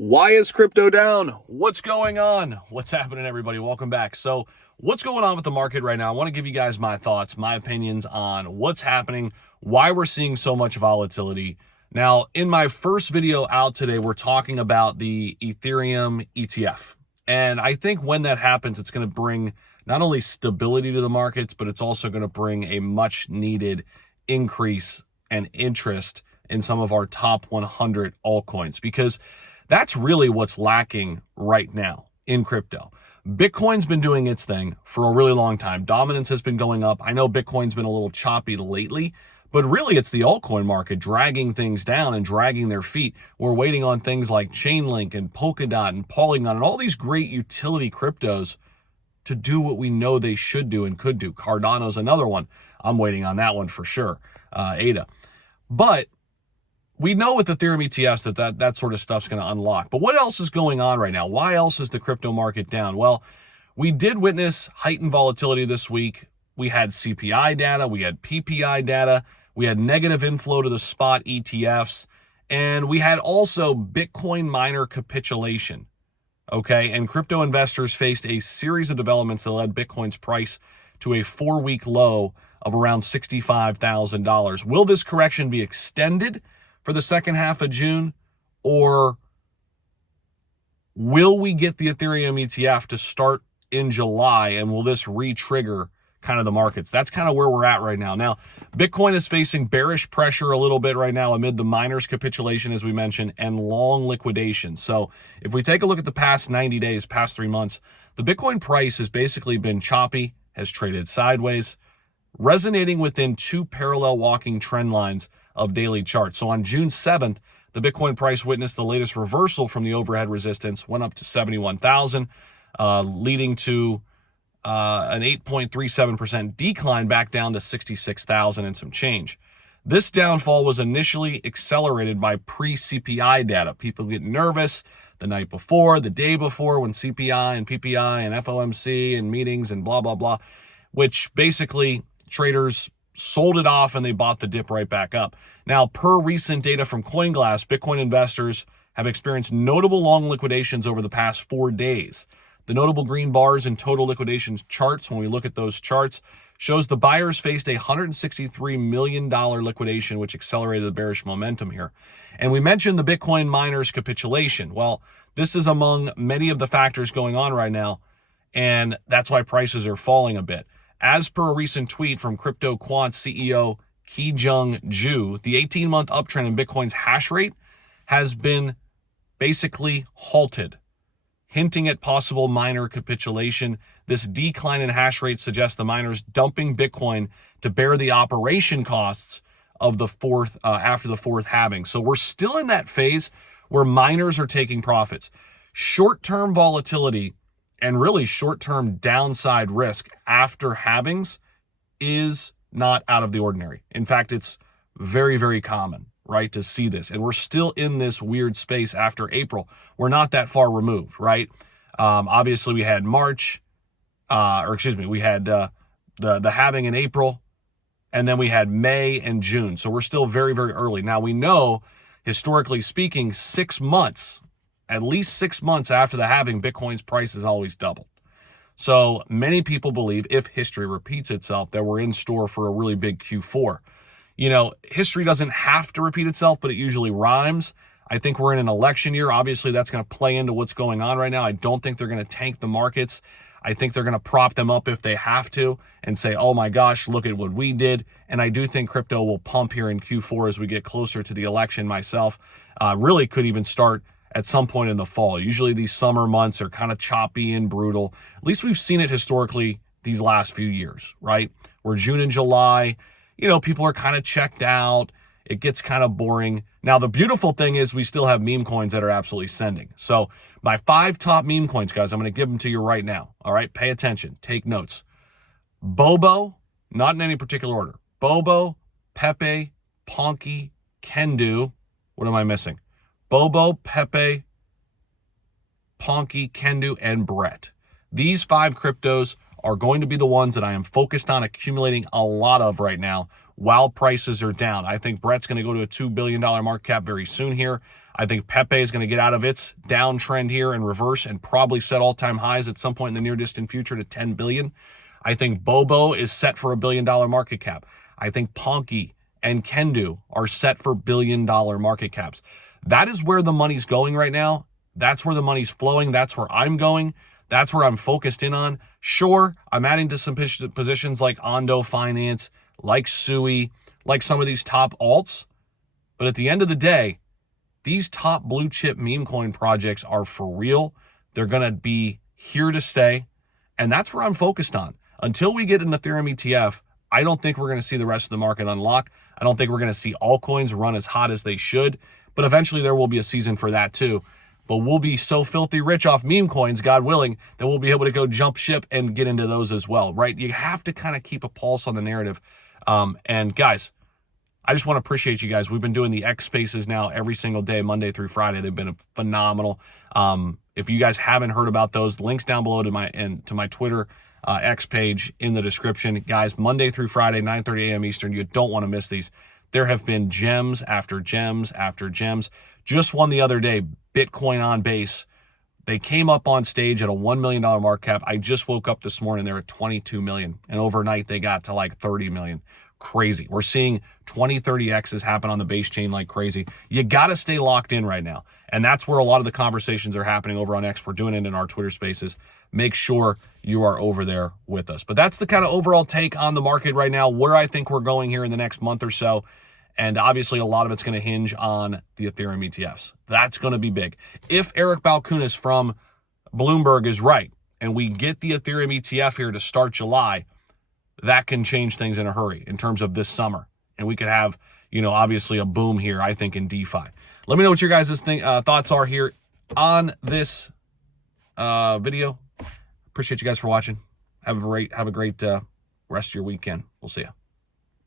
Why is crypto down? What's going on? What's happening, everybody? Welcome back. So what's going on with the market right now? I want to give you guys my thoughts, my opinions on what's happening, why we're seeing so much volatility. Now, in my first video out today, we're talking about the Ethereum ETF. And I think when that happens, it's going to bring not only stability to the markets, but it's also going to bring a much needed increase and interest in some of our top 100 altcoins, because that's really what's lacking right now in crypto. Bitcoin's been doing its thing for a really long time. Dominance has been going up. I know Bitcoin's been a little choppy lately, but really it's the altcoin market dragging things down and dragging their feet. We're waiting on things like Chainlink and Polkadot and Polygon and all these great utility cryptos to do what we know they should do and could do. Cardano's another one. I'm waiting on that one for sure. ADA. But we know with Ethereum ETFs that sort of stuff's going to unlock. But what else is going on right now? Why else is the crypto market down? Well, we did witness heightened volatility this week. We had CPI data, we had PPI data, we had negative inflow to the spot ETFs, and we had also Bitcoin miner capitulation. Okay, and crypto investors faced a series of developments that led Bitcoin's price to a 4-week low of around $65,000. Will this correction be extended for the second half of June, or will we get the Ethereum ETF to start in July, and will this re-trigger kind of the markets? That's kind of where we're at right now. Now, Bitcoin is facing bearish pressure a little bit right now amid the miners capitulation, as we mentioned, and long liquidation. So if we take a look at the past 90 days, past 3 months, the Bitcoin price has basically been choppy, has traded sideways, resonating within two parallel walking trend lines of daily charts. So on June 7th, the Bitcoin price witnessed the latest reversal from the overhead resistance, went up to 71,000, leading to an 8.37% decline back down to 66,000 and some change. This downfall was initially accelerated by pre-CPI data. People get nervous the night before, the day before, when CPI and PPI and FOMC and meetings and blah, blah, blah, which basically traders sold it off and they bought the dip right back up. Now, per recent data from CoinGlass, Bitcoin investors have experienced notable long liquidations over the past 4 days. The notable green bars in total liquidations charts, when we look at those charts, shows the buyers faced a $163 million liquidation, which accelerated the bearish momentum here. And we mentioned the Bitcoin miners capitulation. Well, this is among many of the factors going on right now, and that's why prices are falling a bit. As per a recent tweet from Crypto Quant CEO Ki-Jung Ju, the 18-month uptrend in Bitcoin's hash rate has been basically halted, hinting at possible miner capitulation. This decline in hash rate suggests the miners dumping Bitcoin to bear the operation costs of the fourth after the fourth halving. So we're still in that phase where miners are taking profits. Short-term volatility and really short-term downside risk after halvings is not out of the ordinary. In fact, it's very, very common, right, to see this. And we're still in this weird space after April. We're not that far removed, right? Obviously, we had March, we had the halving in April, and then we had May and June. So we're still very, very early. Now, we know, historically speaking, 6 months, at least 6 months after the halving, Bitcoin's price has always doubled. So many people believe, if history repeats itself, that we're in store for a really big Q4. You know, history doesn't have to repeat itself, but it usually rhymes. I think we're in an election year. Obviously, that's going to play into what's going on right now. I don't think they're going to tank the markets. I think they're going to prop them up if they have to and say, oh my gosh, look at what we did. And I do think crypto will pump here in Q4 as we get closer to the election myself. Really could even start at some point in the fall. Usually these summer months are kind of choppy and brutal. At least we've seen it historically these last few years, right? Where June and July, you know, people are kind of checked out. It gets kind of boring. Now, the beautiful thing is we still have meme coins that are absolutely sending. So my 5 top meme coins, guys, I'm going to give them to you right now. All right, pay attention. Take notes. Bobo, not in any particular order. Bobo, Pepe, Ponky, Kendu. What am I missing? Bobo, Pepe, Ponky, Kendu, and Brett. These 5 cryptos are going to be the ones that I am focused on accumulating a lot of right now while prices are down. I think Brett's going to go to a $2 billion market cap very soon here. I think Pepe is going to get out of its downtrend here and reverse and probably set all-time highs at some point in the near-distant future to 10 billion. I think Bobo is set for $1 billion market cap. I think Ponky and Kendu are set for $1 billion market caps. That is where the money's going right now. That's where the money's flowing. That's where I'm going. That's where I'm focused in on. Sure, I'm adding to some positions like Ondo Finance, like Sui, like some of these top alts. But at the end of the day, these top blue chip meme coin projects are for real. They're going to be here to stay. And that's where I'm focused on. Until we get an Ethereum ETF, I don't think we're going to see the rest of the market unlock. I don't think we're going to see altcoins run as hot as they should. But eventually there will be a season for that too. But we'll be so filthy rich off meme coins, God willing, that we'll be able to go jump ship and get into those as well, right? You have to kind of keep a pulse on the narrative. And guys, I just want to appreciate you guys. We've been doing the X Spaces now every single day, Monday through Friday. They've been phenomenal. If you guys haven't heard about those, links down below to my Twitter X page in the description. Guys, Monday through Friday, 9:30 a.m. Eastern. You don't want to miss these. There have been gems after gems after gems. Just one the other day, Bitcoin on base. They came up on stage at a $1 million market cap. I just woke up this morning, they're at 22 million. And overnight, they got to like 30 million. Crazy. We're seeing 20, 30 X's happen on the base chain like crazy. You got to stay locked in right now. And that's where a lot of the conversations are happening over on X. We're doing it in our Twitter spaces. Make sure you are over there with us. But that's the kind of overall take on the market right now, where I think we're going here in the next month or so. And obviously, a lot of it's going to hinge on the Ethereum ETFs. That's going to be big. If Eric Balchunas from Bloomberg is right, and we get the Ethereum ETF here to start July, that can change things in a hurry in terms of this summer. And we could have, obviously a boom here, I think, in DeFi. Let me know what your guys' thoughts are here on this video. Appreciate you guys for watching. Have a great rest of your weekend. We'll see you.